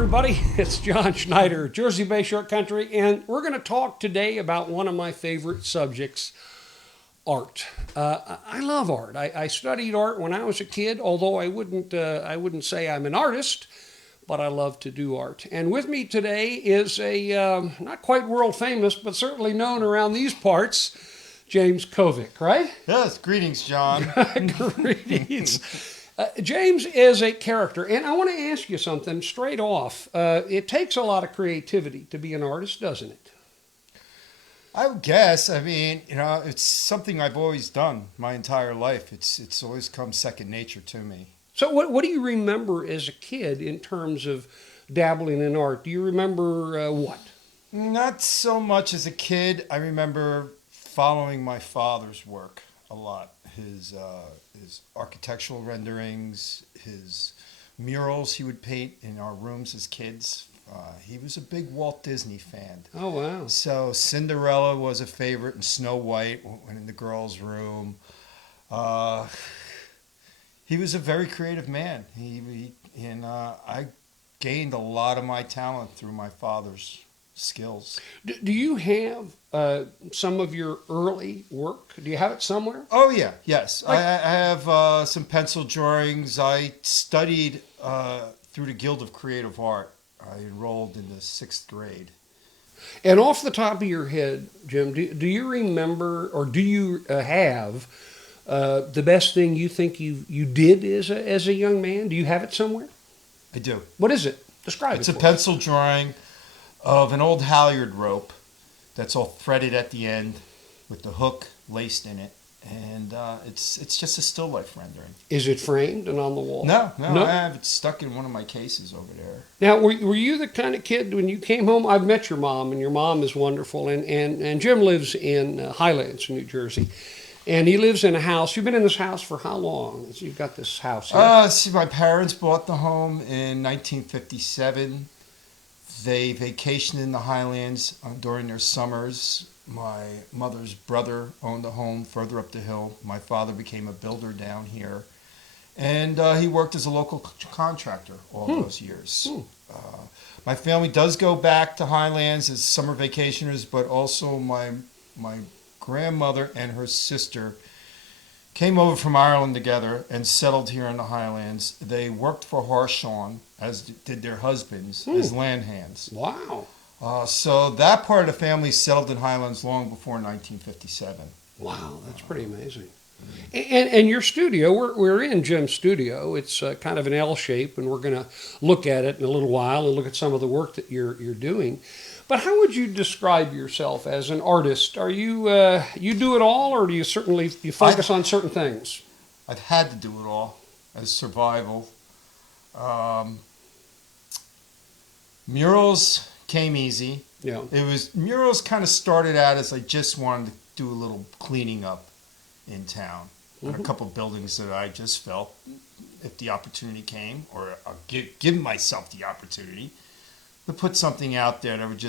everybody. It's John Schneider, Jersey Bay Short Country, and we're going to talk today about one of my favorite subjects, art. I love art. I studied art when I was a kid, although I wouldn't say I'm an artist, but I love to do art. And with me today is a not quite world famous, but certainly known around these parts, James Kovic, right? Yes, greetings, John. Greetings. James is a character, and I want to ask you something straight off. It takes a lot of creativity to be an artist, doesn't it? I would guess. I mean, it's something I've always done my entire life. It's always come second nature to me. So what do you remember as a kid in terms of dabbling in art? Do you remember what? Not so much as a kid. I remember following my father's work a lot. His architectural renderings, his murals he would paint in our rooms as kids. He was a big Walt Disney fan. Oh, wow. So Cinderella was a favorite, and Snow White went in the girls' room. He was a very creative man. I gained a lot of my talent through my father's skills. Do you have some of your early work? Do you have it somewhere? Oh, yeah. Yes. I have some pencil drawings. I studied through the Guild of Creative Art. I enrolled in the 6th grade. And off the top of your head, Jim, do you remember, or do you have the best thing you think you did as a young man? Do you have it somewhere? I do. What is it? Describe it. It's a pencil drawing of an old halyard rope that's all threaded at the end with the hook laced in it. And it's just a still life rendering. Is it framed and on the wall? No, I have it stuck in one of my cases over there. Now, were you the kind of kid when you came home? I've met your mom, and your mom is wonderful. And Jim lives in Highlands, New Jersey. And he lives in a house. You've been in this house for how long? You've got this house here. My parents bought the home in 1957. They vacationed in the Highlands during their summers. My mother's brother owned a home further up the hill. My father became a builder down here. And he worked as a local contractor all those years. My family does go back to Highlands as summer vacationers, but also my grandmother and her sister came over from Ireland together and settled here in the Highlands. They worked for Harshawn, as did their husbands, as land hands. Wow. So that part of the family settled in Highlands long before 1957. Wow, that's pretty amazing. And your studio, we're in Jim's studio. It's kind of an L shape, and we're going to look at it in a little while and look at some of the work that you're doing. But how would you describe yourself as an artist? Are you you do it all, or do you focus on certain things? I've had to do it all as survival. Murals came easy. Yeah. Murals kind of started out as I just wanted to do a little cleaning up in town. And a couple of buildings that I just felt, if the opportunity came, or I'll give myself the opportunity, to put something out there that would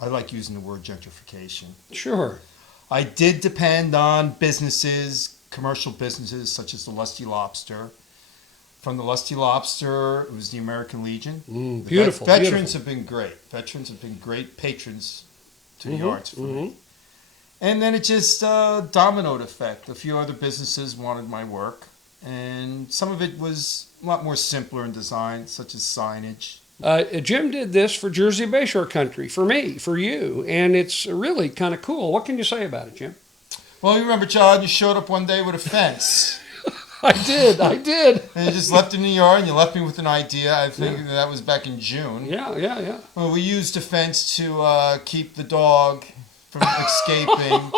I like using the word gentrification. Sure. I did depend on businesses, commercial businesses such as the Lusty Lobster. From the Lusty Lobster, it was the American Legion. Beautiful. Veterans have been great. Veterans have been great patrons to the arts for me. And then it just dominoed effect. A few other businesses wanted my work. And some of it was a lot more simpler in design, such as signage. Jim did this for Jersey Bay Short Country, for me, for you, and it's really kind of cool. What can you say about it, Jim? Well, you remember, John, you showed up one day with a fence. I did. And you just left it in the yard, and you left me with an idea. I think that was back in June. Yeah. Well, we used the fence to keep the dog from escaping.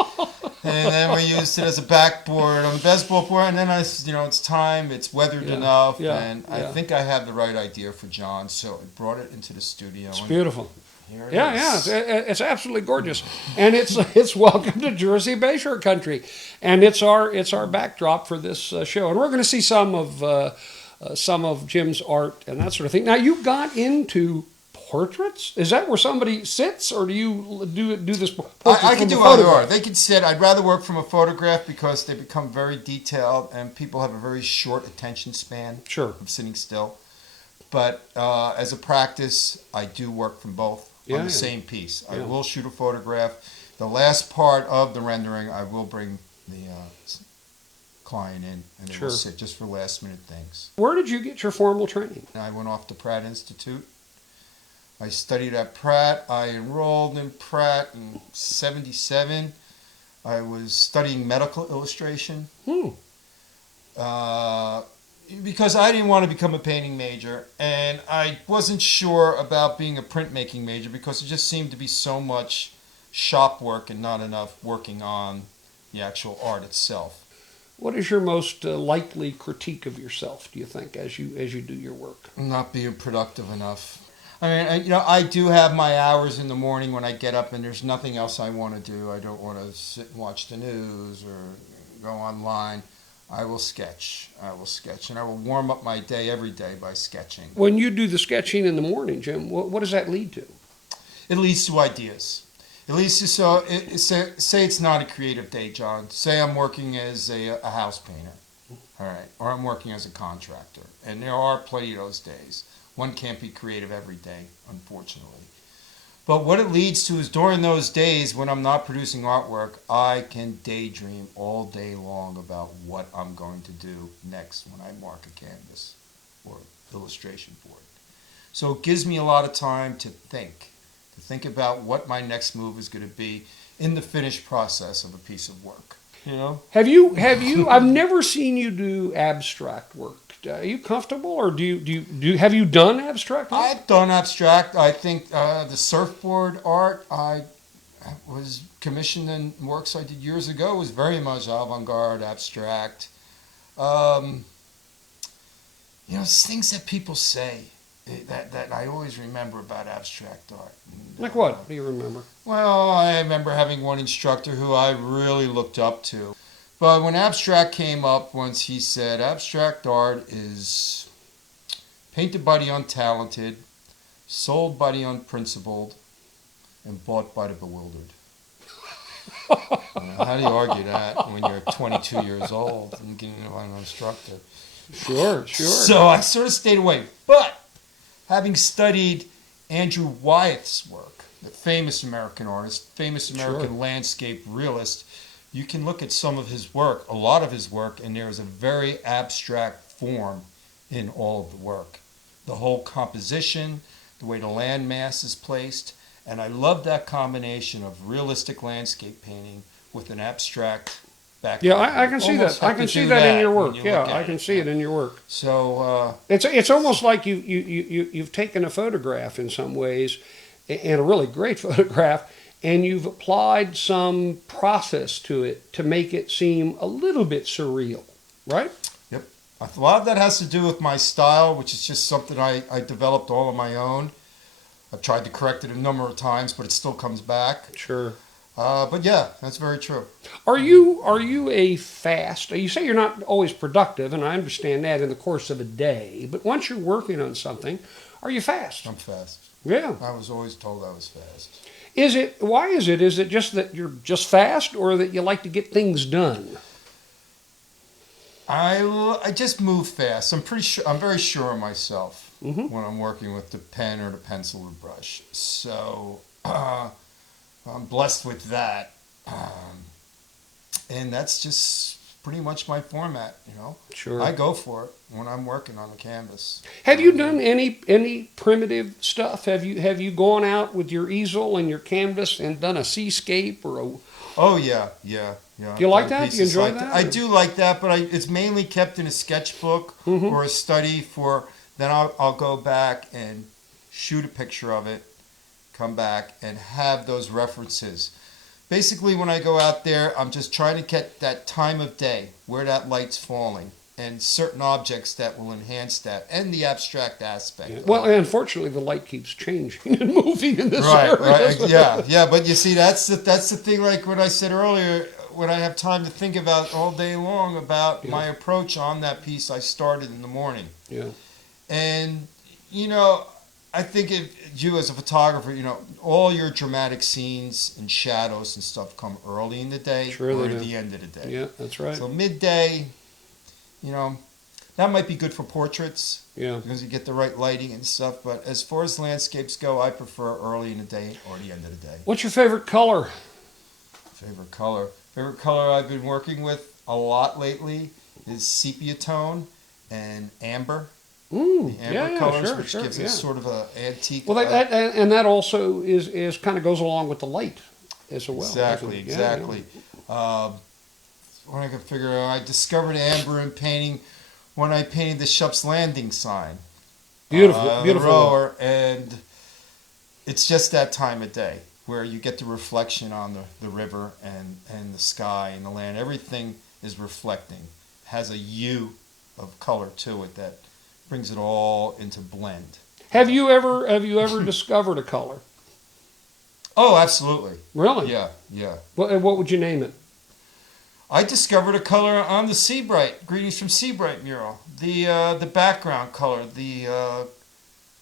And then we used it as a backboard on the baseball board. And then it's time. It's weathered enough. I think I have the right idea for John. So I brought it into the studio. It's beautiful. Here it is. It's absolutely gorgeous, and it's welcome to Jersey Bay Short Country, and it's our backdrop for this show, and we're going to see some of Jim's art and that sort of thing. Now, you got into portraits? Is that where somebody sits, or do you do this? I can do either or. They can sit. I'd rather work from a photograph because they become very detailed, and people have a very short attention span. Sure. Of sitting still. But as a practice, I do work from both on the same piece. I will shoot a photograph. The last part of the rendering, I will bring the client in, and they will sit just for last minute things. Where did you get your formal training? I went off to Pratt Institute. I studied at Pratt. I enrolled in Pratt in '77. I was studying medical illustration. Because I didn't want to become a painting major, and I wasn't sure about being a printmaking major because it just seemed to be so much shop work and not enough working on the actual art itself. What is your most likely critique of yourself, do you think, as you do your work? Not being productive enough. I mean, I do have my hours in the morning when I get up and there's nothing else I want to do. I don't want to sit and watch the news or go online. I will sketch, and I will warm up my day every day by sketching. When you do the sketching in the morning, Jim, what does that lead to? It leads to ideas. It leads to, say it's not a creative day, John. Say I'm working as a house painter, all right, or I'm working as a contractor, and there are plenty of those days. One can't be creative every day, unfortunately. But what it leads to is during those days when I'm not producing artwork, I can daydream all day long about what I'm going to do next when I mark a canvas or illustration board. So it gives me a lot of time to think about what my next move is going to be in the finished process of a piece of work. You know? Have you? I've never seen you do abstract work. Are you comfortable, or have you done abstract work? I've done abstract. I think the surfboard art I was commissioned in works I did years ago was very much avant-garde, abstract. Things that people say that I always remember about abstract art. Like what? Do you remember? Well, I remember having one instructor who I really looked up to. But when abstract came up once, he said, abstract art is painted by the untalented, sold by the unprincipled, and bought by the bewildered. How do you argue that when you're 22 years old and getting an instructor? Sure. So I sort of stayed away. But having studied Andrew Wyeth's work, the famous American artist, famous American landscape realist, you can look at some of his work, a lot of his work, and there is a very abstract form in all of the work. The whole composition, the way the land mass is placed, and I love that combination of realistic landscape painting with an abstract background. Yeah, I can see that. I can see that in your work. Yeah, I can see it in your work. So it's almost like you've taken a photograph in some ways, and a really great photograph, and you've applied some process to it to make it seem a little bit surreal, right? Yep. A lot of that has to do with my style, which is just something I developed all on my own. I've tried to correct it a number of times, but it still comes back. Sure. But yeah, that's very true. Are you a fast? You say you're not always productive, and I understand that in the course of a day. But once you're working on something, are you fast? I'm fast. Yeah. I was always told I was fast. Why is it? Is it just that you're just fast, or that you like to get things done? I just move fast. I'm very sure of myself Mm-hmm. when I'm working with the pen or the pencil or brush. So I'm blessed with that, and that's just pretty much my format. Sure. I go for it when I'm working on the canvas. Have you done any primitive stuff? Have you gone out with your easel and your canvas and done a seascape or a? Oh yeah. Do you like that? Do you enjoy that? I do like that, but it's mainly kept in a sketchbook or a study for. Then I'll go back and shoot a picture of it, come back and have those references. Basically, when I go out there, I'm just trying to get that time of day where that light's falling and certain objects that will enhance that and the abstract aspect. Yeah. Well, unfortunately, the light keeps changing and moving in this area. Right, yeah. But you see, that's the thing. Like what I said earlier, when I have time to think about all day long about my approach on that piece I started in the morning. Yeah. And I think you as a photographer, all your dramatic scenes and shadows and stuff come early in the day or at the end of the day. Yeah, that's right. So midday, That might be good for portraits. Yeah. Because you get the right lighting and stuff. But as far as landscapes go, I prefer early in the day or the end of the day. What's your favorite color? Favorite color? Favorite color I've been working with a lot lately is sepia tone and amber. Mm, The amber colors, sure, which sure, gives it sort of an antique. Well, and that also is kind of goes along with the light as well. Exactly, exactly. When I could figure out, I discovered amber in painting when I painted the Shup's Landing sign. Beautiful, beautiful. The rower, and it's just that time of day where you get the reflection on the river and the sky and the land. Everything is reflecting. Has a hue of color to it that brings it all into blend. Have you ever discovered a color? Oh, absolutely. Really? Yeah, yeah. What would you name it? I discovered a color on the Seabright, Greetings from Seabright mural. The background color, the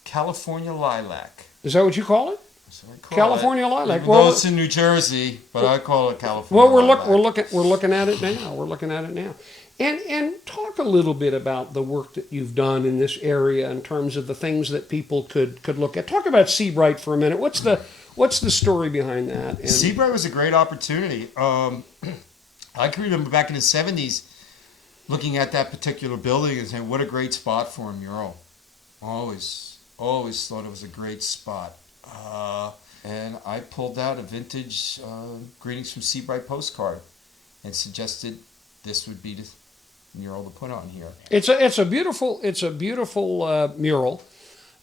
California Lilac. Is that what you call it? That's what I call California it. Lilac. Even though it's in New Jersey, but I call it California Well, Lilac. we're looking at it now. We're looking at it now. And talk a little bit about the work that you've done in this area in terms of the things that people could look at. Talk about Seabright for a minute. What's the story behind that? And Seabright was a great opportunity. I can remember back in the 70s looking at that particular building and saying, what a great spot for a mural. Always thought it was a great spot. And I pulled out a vintage Greetings from Seabright postcard and suggested this would be the mural to put on here. it's a beautiful mural,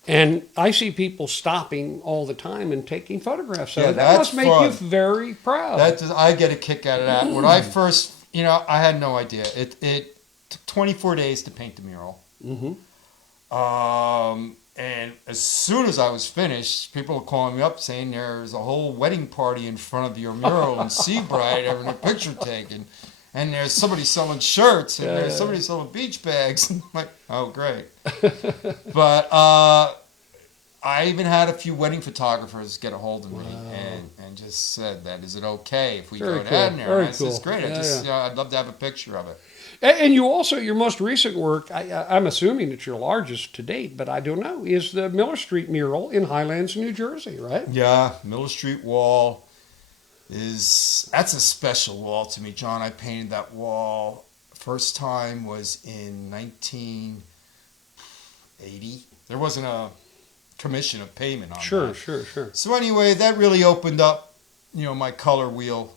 and I see people stopping all the time and taking photographs of Yeah, it. That that's must make fun. you very proud. I get a kick out of that. When I first, I had no idea. It took 24 days to paint the mural. Mm-hmm. And as soon as I was finished, people were calling me up saying there's a whole wedding party in front of your mural in Seabright having a picture taken. And there's somebody selling shirts, and there's somebody selling beach bags. And I'm like, oh, great. But I even had a few wedding photographers get a hold of me and just said that, is it okay if we go down there? Very and I said, it's cool. great. I'd love to have a picture of it. And you also, your most recent work, I'm assuming it's your largest to date, but I don't know, is the Miller Street mural in Highlands, New Jersey, right? Yeah, Miller Street wall that's a special wall to me, John. I painted that wall. First time was in 1980. There wasn't a commission of payment on that. Sure. So anyway, that really opened up, my color wheel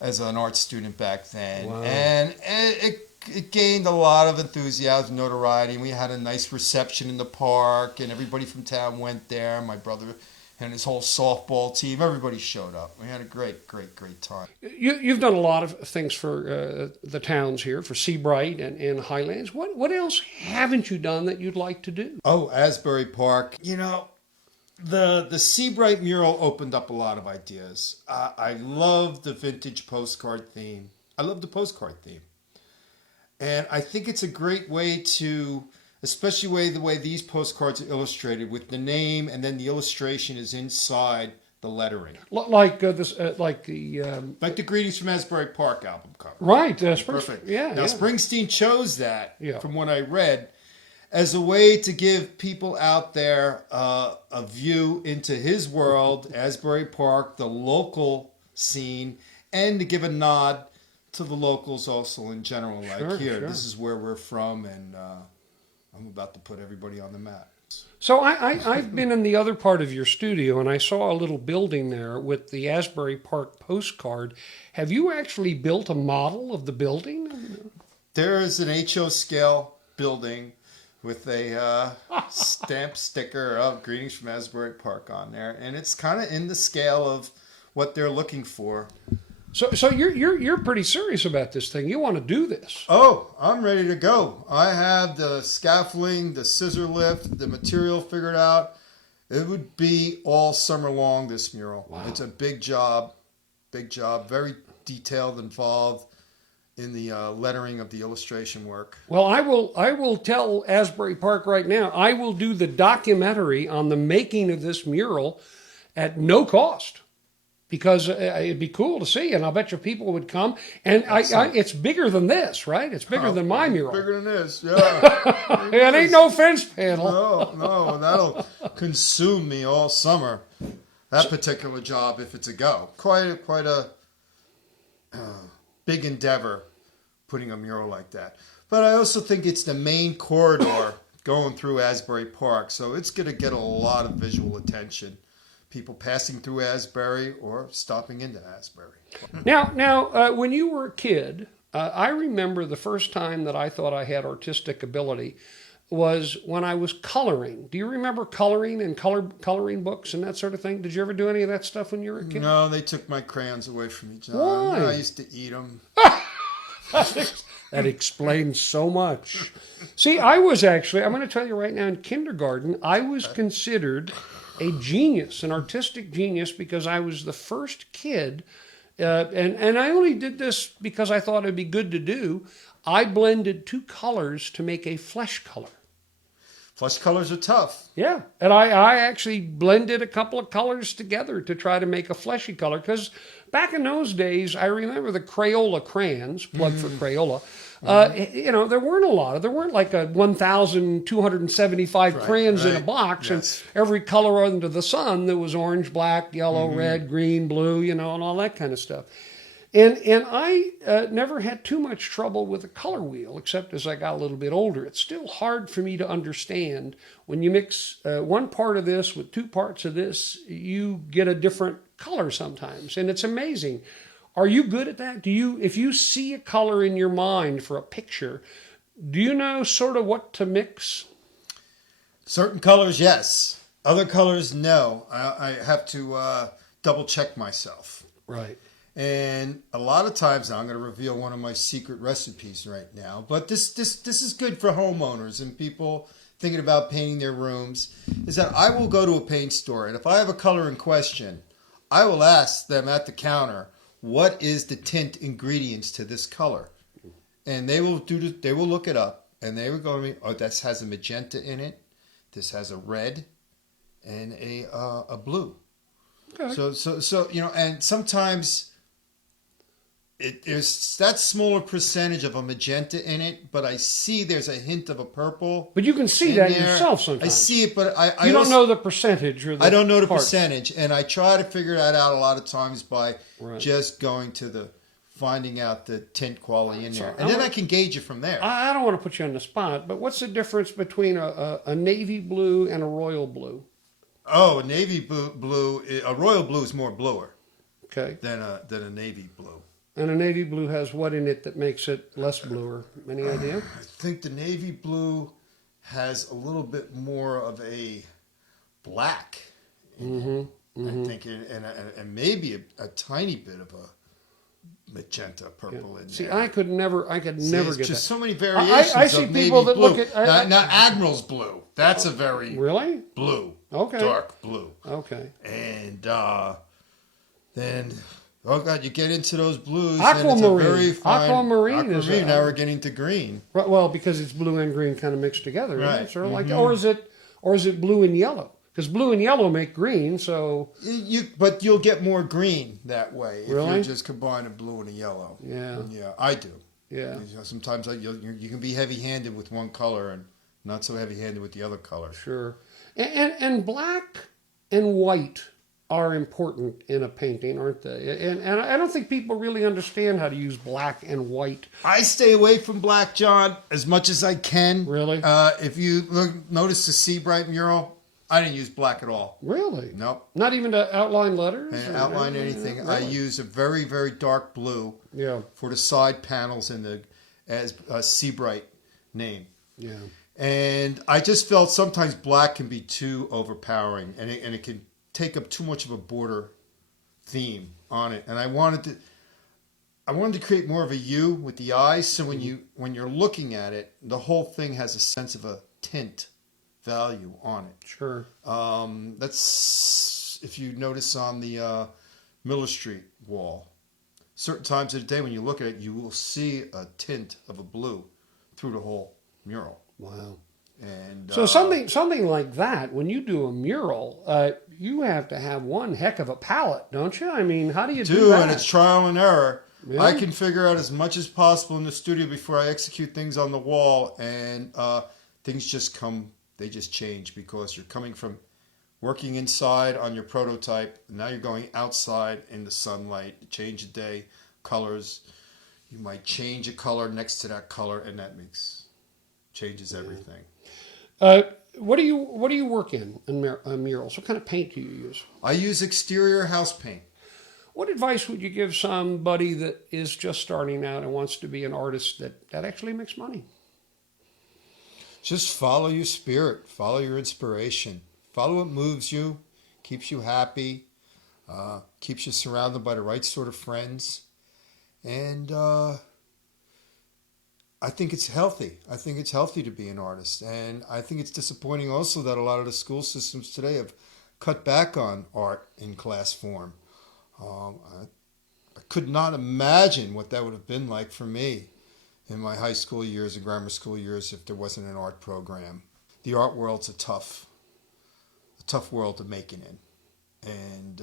as an art student back then. Wow. And it gained a lot of enthusiasm, notoriety, and we had a nice reception in the park, and everybody from town went there. My brother and his whole softball team, everybody showed up. We had a great time. You've done a lot of things for the towns here, for Seabright and Highlands. What else haven't you done that you'd like to do? Oh, Asbury Park. The Seabright mural opened up a lot of ideas. I love the vintage postcard theme. I love the postcard theme. And I think it's a great way to, especially the way these postcards are illustrated with the name and then the illustration is inside the lettering. Like the Greetings from Asbury Park album cover. Right. Perfect. Yeah. Now, Springsteen chose that, Yeah. from what I read, as a way to give people out there a view into his world, Asbury Park, the local scene, and to give a nod to the locals also in general. Like, here, this is where we're from, and I'm about to put everybody on the map. So I've been in the other part of your studio, and I saw a little building there with the Asbury Park postcard. Have you actually built a model of the building? There is an HO scale building with a stamp sticker of Greetings from Asbury Park on there, and it's kind of in the scale of what they're looking for. So you're pretty serious about this thing. You want to do this? Oh, I'm ready to go. I have the scaffolding, the scissor lift, the material figured out. It would be all summer long, this mural. Wow. It's a big job, very detailed, involved in the lettering of the illustration work. Well, I will tell Asbury Park right now, I will do the documentary on the making of this mural at no cost. because it'd be cool to see, and I'll bet you people would come. And it's bigger than this, right? It's bigger than my mural. Bigger than this, yeah. It ain't no fence panel. No, that'll consume me all summer. That particular job, if it's a go. Quite a big endeavor, putting a mural like that. But I also think it's the main corridor going through Asbury Park, so it's going to get a lot of visual attention. People passing through Asbury or stopping into Asbury. Now, when you were a kid, I remember the first time that I thought I had artistic ability was when I was coloring. Do you remember coloring and coloring books and that sort of thing? Did you ever do any of that stuff when you were a kid? No, they took my crayons away from me, John. Why? I used to eat them. That explains so much. See, I'm going to tell you right now, in kindergarten, I was considered a genius, an artistic genius, because I was the first kid, and I only did this because I thought it'd be good to do. I blended two colors to make a flesh color. Flesh colors are tough. Yeah, and I actually blended a couple of colors together to try to make a fleshy color, because back in those days, I remember the Crayola crayons, plug for Crayola. There weren't a lot of, there weren't like 1,275 crayons in a box, yes. And every color under the sun that was orange, black, yellow, red, green, blue, and all that kind of stuff. And I never had too much trouble with a color wheel, except as I got a little bit older. It's still hard for me to understand when you mix one part of this with two parts of this, you get a different color sometimes, and it's amazing. Are you good at that? If you see a color in your mind for a picture, do you know sort of what to mix? Certain colors, yes. Other colors, no. I have to double check myself. Right. And a lot of times, now I'm going to reveal one of my secret recipes right now, but this is good for homeowners and people thinking about painting their rooms, is that I will go to a paint store, and if I have a color in question, I will ask them at the counter, what is the tint ingredients to this color? And they will look it up, and they will go to me, oh, this has a magenta in it, this has a red, and a blue. Okay. So and sometimes there's that smaller percentage of a magenta in it, but I see there's a hint of a purple. But you can see that yourself sometimes. I see it, but I don't know the percentage or the I don't know the parts. percentage, and I try to figure that out a lot of times by just going to finding out the tint quality in there, and then I can gauge it from there. I don't want to put you on the spot, but what's the difference between a navy blue and a royal blue? Oh, navy blue. A royal blue is more bluer. Okay. Than a navy blue. And a navy blue has what in it that makes it less bluer? Any idea? I think the navy blue has a little bit more of a black. I think, and maybe a tiny bit of a magenta purple in there. See, I could never get that. Just so many variations. I see people that look at now Admiral's blue. That's a very really blue. Okay. Dark blue. Okay. And then. Oh God! You get into those blues. Aquamarine. And it's a very fine, Aquamarine is now we're getting to green. Right, well, because it's blue and green kind of mixed together, right? Sort of like, or is it blue and yellow? Because blue and yellow make green, so but you'll get more green that way if really? you just combine a blue and a yellow. Yeah, I do. Yeah. Sometimes you can be heavy-handed with one color and not so heavy-handed with the other color. Sure, and black and white are important in a painting, aren't they? And I don't think people really understand how to use black and white. I stay away from black, John, as much as I can. Really? If you notice the Seabright mural, I didn't use black at all. Really? Nope. Not even to outline letters? And outline anything. Really? I use a very, very dark blue for the side panels and as a Seabright name. Yeah. And I just felt sometimes black can be too overpowering, and it can take up too much of a border theme on it, and I wanted to create more of a U with the eyes, so when you're looking at it, the whole thing has a sense of a tint value on it. Sure. That's if you notice on the Miller Street wall, certain times of the day when you look at it, you will see a tint of a blue through the whole mural. Wow. And So something like that, when you do a mural, you have to have one heck of a palette, don't you? I mean, how do you do that? and it's trial and error. Yeah. I can figure out as much as possible in the studio before I execute things on the wall, and things just come. They just change because you're coming from working inside on your prototype. Now you're going outside in the sunlight. Change the day, colors. You might change a color next to that color, and that changes everything. What do you work in murals? What kind of paint do you use? I use exterior house paint. What advice would you give somebody that is just starting out and wants to be an artist that actually makes money? Just follow your spirit, follow your inspiration, follow what moves you, keeps you happy, keeps you surrounded by the right sort of friends, and I think it's healthy. I think it's healthy to be an artist, and I think it's disappointing also that a lot of the school systems today have cut back on art in class form. I could not imagine what that would have been like for me in my high school years and grammar school years if there wasn't an art program. The art world's a tough world to make it in. And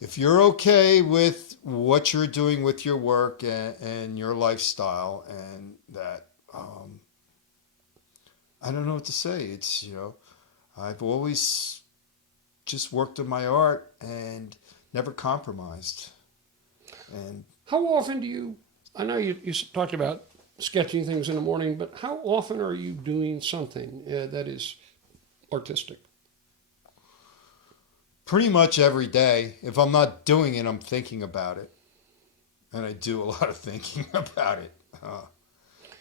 if you're okay with what you're doing with your work and your lifestyle, and that, I don't know what to say. It's, I've always just worked on my art and never compromised. And how often do you, I know you talked about sketching things in the morning, but how often are you doing something that is artistic? Pretty much every day. If I'm not doing it, I'm thinking about it. And I do a lot of thinking about it.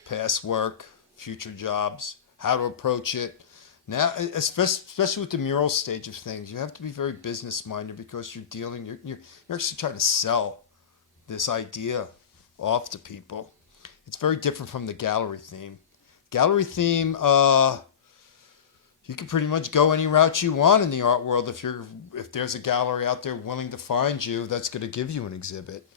Past work, future jobs, how to approach it. Now, especially with the mural stage of things, you have to be very business minded because you're actually trying to sell this idea off to people. It's very different from the gallery theme. Gallery theme, you can pretty much go any route you want in the art world. If there's a gallery out there willing to find you, that's going to give you an exhibit.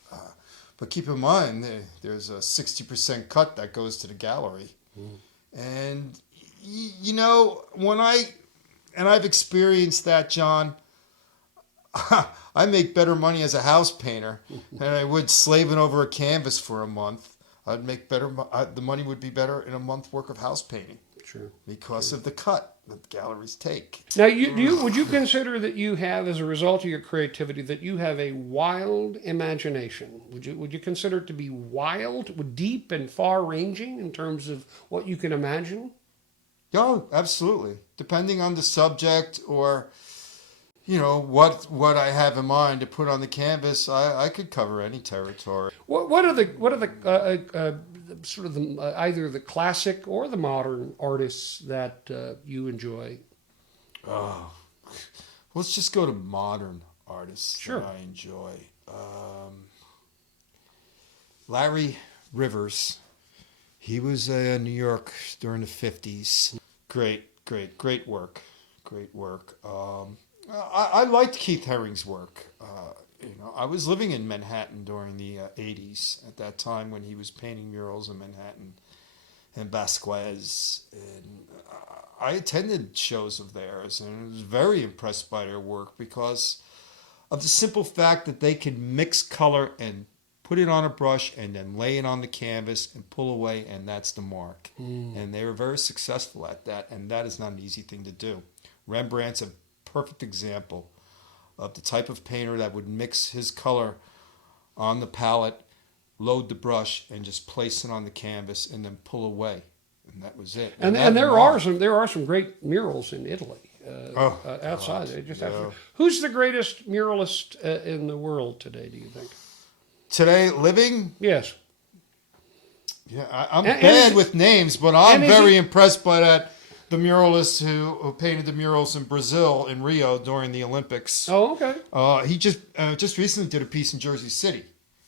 But keep in mind, there's a 60% cut that goes to the gallery. Mm. And I've experienced that, John. I make better money as a house painter than I would slaving over a canvas for a month. I'd make better. The money would be better in a month work of house painting. Sure. Because of the cut that the galleries take. Now, would you consider that you have, as a result of your creativity, that you have a wild imagination? Would you consider it to be wild, deep, and far-ranging in terms of what you can imagine? Oh, absolutely. Depending on the subject or, what I have in mind to put on the canvas, I could cover any territory. What are the sort of either the classic or the modern artists that you enjoy? Oh, let's just go to modern artists Sure. that I enjoy. Larry Rivers. He was in New York during the 50s. Great work. Great work. I liked Keith Haring's work. I was living in Manhattan during the 80s at that time when he was painting murals in Manhattan and Vasquez. And I attended shows of theirs and was very impressed by their work because of the simple fact that they can mix color and put it on a brush and then lay it on the canvas and pull away, and that's the mark. Mm. And they were very successful at that, and that is not an easy thing to do. Rembrandt's a perfect example of the type of painter that would mix his color on the palette, load the brush, and just place it on the canvas and then pull away. And that was it. And there are some great murals in Italy outside. They just who's the greatest muralist in the world today, do you think? Today, living? Yes. Yeah, I'm bad with names, but I'm very impressed by that. The muralist who painted the murals in Brazil, in Rio, during the Olympics. Oh, okay. He just recently did a piece in Jersey City.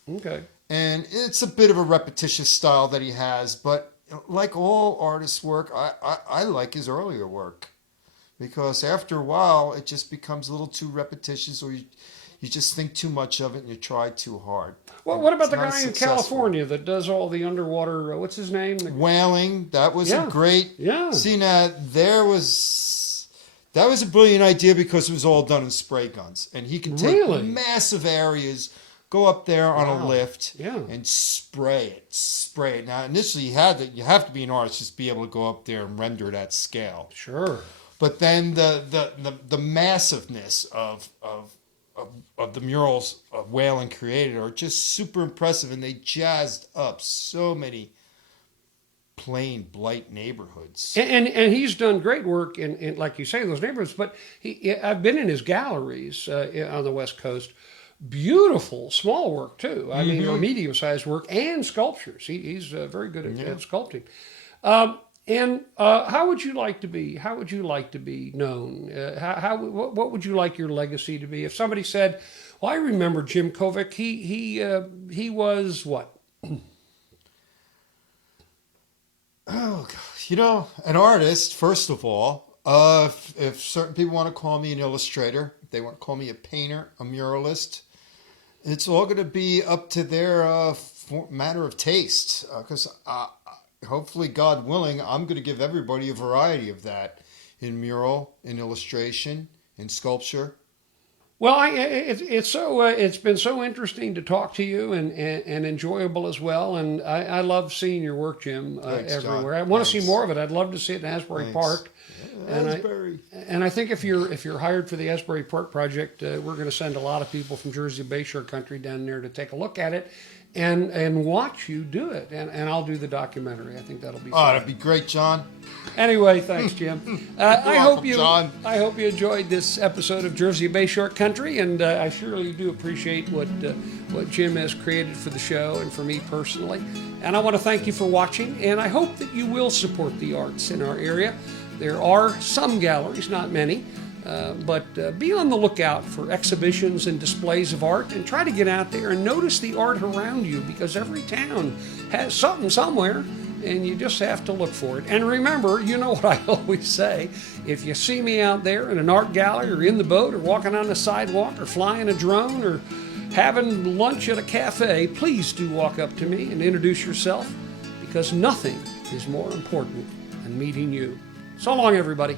Okay. And it's a bit of a repetitious style that he has, but like all artists' work, I like his earlier work. Because after a while, it just becomes a little too repetitious, or you You just think too much of it and you try too hard. Well, And what about it's the not guy in successful. California that does all the underwater? What's his name? Whaling, that was Yeah. a great. Yeah. See, now that was a brilliant idea because it was all done in spray guns, and he could take Really? massive areas, go up there on a Wow. lift, Yeah. and spray it. Now, initially, you have to be an artist just to be able to go up there and render that scale. Sure. But then the massiveness of the murals Whalen created are just super impressive, and they jazzed up so many plain blight neighborhoods. And he's done great work in like you say, those neighborhoods. But I've been in his galleries on the West Coast. Beautiful small work too. I mean, or medium-sized work and sculptures. He's very good at sculpting. How would you like to be? How would you like to be known? What would you like your legacy to be? If somebody said, "Well, I remember Jim Kovic. He was what?" Oh, God. An artist, first of all. If certain people want to call me an illustrator, if they want to call me a painter, a muralist, it's all going to be up to their matter of taste. Because hopefully, God willing, I'm going to give everybody a variety of that in mural, in illustration, in sculpture. Well, it's been so interesting to talk to you and enjoyable as well. And I love seeing your work, Jim, Thanks, everywhere. John. I want to see Thanks. more of it. I'd love to see it in Asbury Thanks. Park. Asbury. And I think if you're hired for the Asbury Park project, we're going to send a lot of people from Jersey Bayshore country down there to take a look at it and watch you do it. And I'll do the documentary. I think that'll be Oh, fun. that'd be great, John. Anyway, thanks, Jim. I welcome, John. hope you enjoyed this episode of Jersey Bayshore Country, and I surely do appreciate what Jim has created for the show and for me personally. And I want to thank you for watching, and I hope that you will support the arts in our area. There are some galleries, not many, but be on the lookout for exhibitions and displays of art, and try to get out there and notice the art around you, because every town has something somewhere, and you just have to look for it. And remember, you know what I always say, if you see me out there in an art gallery or in the boat or walking on the sidewalk or flying a drone or having lunch at a cafe, please do walk up to me and introduce yourself, because nothing is more important than meeting you. So long, everybody.